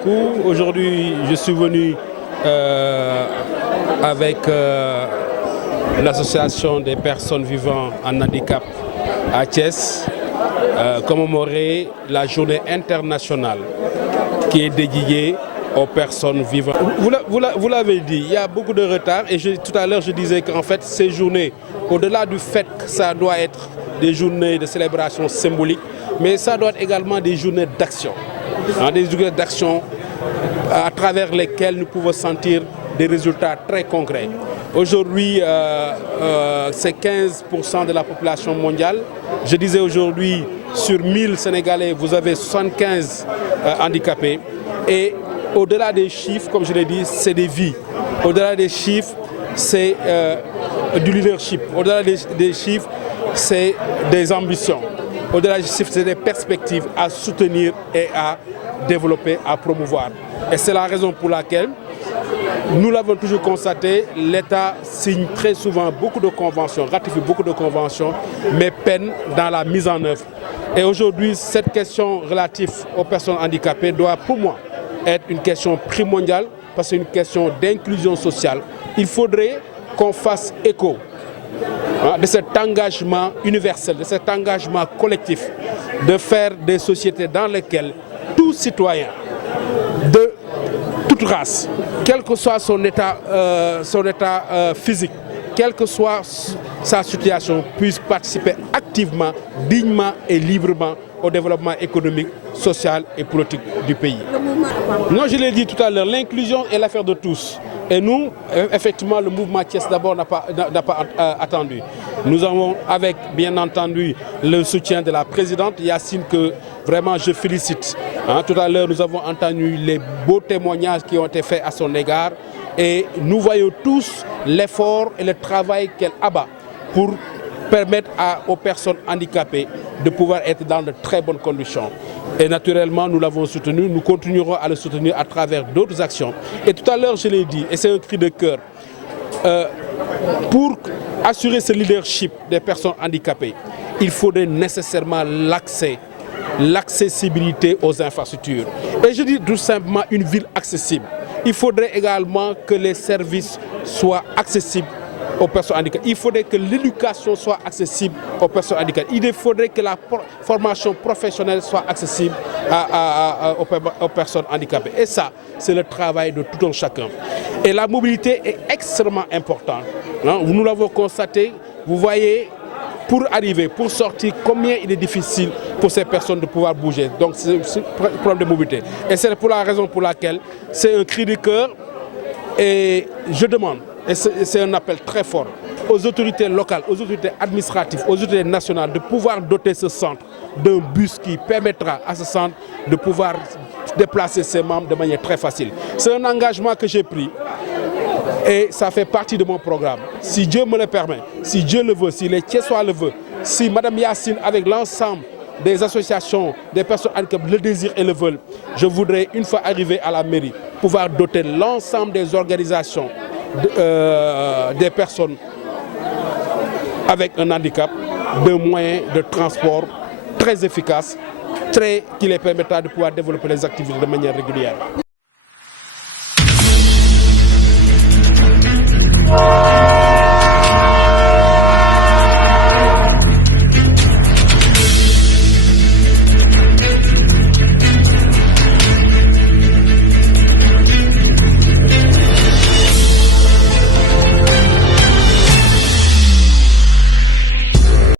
beaucoup. Aujourd'hui, je suis venu avec l'association des personnes vivant en handicap à Thiès, commémorer la journée internationale qui est dédiée aux personnes vivantes. Vous l'avez dit, il y a beaucoup de retard et tout à l'heure je disais qu'en fait ces journées, au-delà du fait que ça doit être des journées de célébration symbolique, mais ça doit être également des journées d'action. Des journées d'action à travers lesquelles nous pouvons sentir des résultats très concrets. Aujourd'hui, c'est 15% de la population mondiale. Je disais aujourd'hui, sur 1000 Sénégalais, vous avez 75 handicapés. Et au-delà des chiffres, comme je l'ai dit, c'est des vies. Au-delà des chiffres, c'est du leadership. Au-delà des chiffres, c'est des ambitions. Au-delà des chiffres, c'est des perspectives à soutenir et à développer, à promouvoir. Et c'est la raison pour laquelle, nous l'avons toujours constaté, l'État signe très souvent beaucoup de conventions, ratifie beaucoup de conventions, mais peine dans la mise en œuvre. Et aujourd'hui, cette question relative aux personnes handicapées doit, pour moi, être une question primordiale parce que c'est une question d'inclusion sociale. Il faudrait qu'on fasse écho de cet engagement universel, de cet engagement collectif, de faire des sociétés dans lesquelles tout citoyen de toute race, quel que soit son état physique, quelle que soit sa situation, puisse participer activement, dignement et librement au développement économique, social et politique du pays. Non, je l'ai dit tout à l'heure, l'inclusion est l'affaire de tous. Et nous, effectivement, le mouvement Thiès d'abord n'a pas attendu. Nous avons, avec bien entendu le soutien de la présidente Yacine, que vraiment je félicite. Tout à l'heure, nous avons entendu les beaux témoignages qui ont été faits à son égard. Et nous voyons tous l'effort et le travail qu'elle abat pour permettre aux personnes handicapées de pouvoir être dans de très bonnes conditions. Et naturellement, nous l'avons soutenu, nous continuerons à le soutenir à travers d'autres actions. Et tout à l'heure, je l'ai dit, et c'est un cri de cœur, pour assurer ce leadership des personnes handicapées, il faudrait nécessairement l'accessibilité aux infrastructures. Et je dis tout simplement une ville accessible. Il faudrait également que les services soient accessibles aux personnes handicapées. Il faudrait que l'éducation soit accessible aux personnes handicapées. Il faudrait que la formation professionnelle soit accessible aux personnes handicapées. Et ça, c'est le travail de tout un chacun. Et la mobilité est extrêmement importante. Nous l'avons constaté. Vous voyez, pour arriver, pour sortir, combien il est difficile pour ces personnes de pouvoir bouger. Donc c'est un problème de mobilité. Et c'est pour la raison pour laquelle c'est un cri de cœur. Et je demande, et c'est un appel très fort, aux autorités locales, aux autorités administratives, aux autorités nationales de pouvoir doter ce centre d'un bus qui permettra à ce centre de pouvoir déplacer ses membres de manière très facile. C'est un engagement que j'ai pris et ça fait partie de mon programme. Si Dieu me le permet, si Dieu le veut, si les Thiessois le veulent, si Mme Yacine avec l'ensemble des associations, des personnes handicapées le désirent et le veulent, je voudrais, une fois arrivé à la mairie, pouvoir doter l'ensemble des organisations des personnes avec un handicap de moyens de transport très efficaces, qui les permettra de pouvoir développer les activités de manière régulière.